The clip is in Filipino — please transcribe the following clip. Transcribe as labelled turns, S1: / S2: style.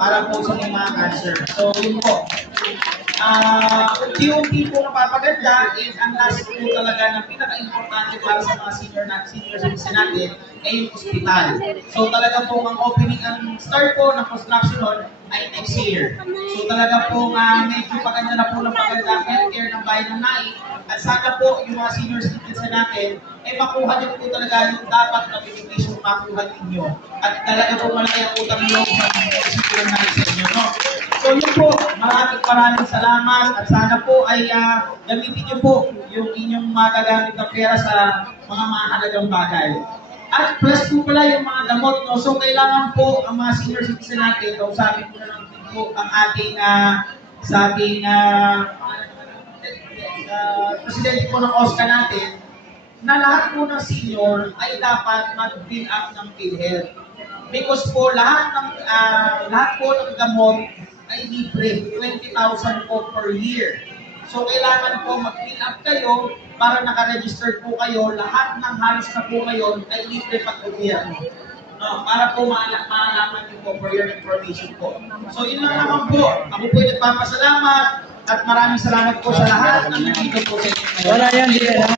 S1: para po sa mga cancer. So, yun po. Ah, unti-unti po napapaganda is ang last po talaga na pinaka-importante para sa mga senior na senior citizen natin ay yung hospital. So talaga po ang opening, ang start po ng construction nun ay next year. So talaga po nga medyo paganda na po ng paganda ang healthcare ng bayan ng Nai at sana po yung mga senior citizen natin ay makuha niyo po talaga yung dapat na benepisyo makuha ninyo. At talaga po malaki ang utang niyo sa mga senior na sa inyo. No? So yun po, maraming maraming salamat at sana po ay ah, gamitin niyo po yung inyong magagamit na pera sa mga mahalagang bagay. At plus po pala yung mga gamot, no? So kailangan po ang mga senior citizen natin, kausapin ko na lang po ang ating ah, sa ating ah, ah, presidente po ng OSCA natin, na lahat po ng senior ay dapat mag-fill up ng PhilHealth. Because po lahat ng ah, lahat po ng gamot ay libre, 20,000 po per year. So kailangan po mag-fill up kayo para nakaregister po kayo, lahat ng halos na po ngayon ay libre pag gobyerno. No, para po maala- maalaman niyo po for your information po. So yun lang naman po. Ako po ay nagpapasalamat at maraming salamat po sa lahat ng nandito po sa inyo.
S2: Wala yan, di yan.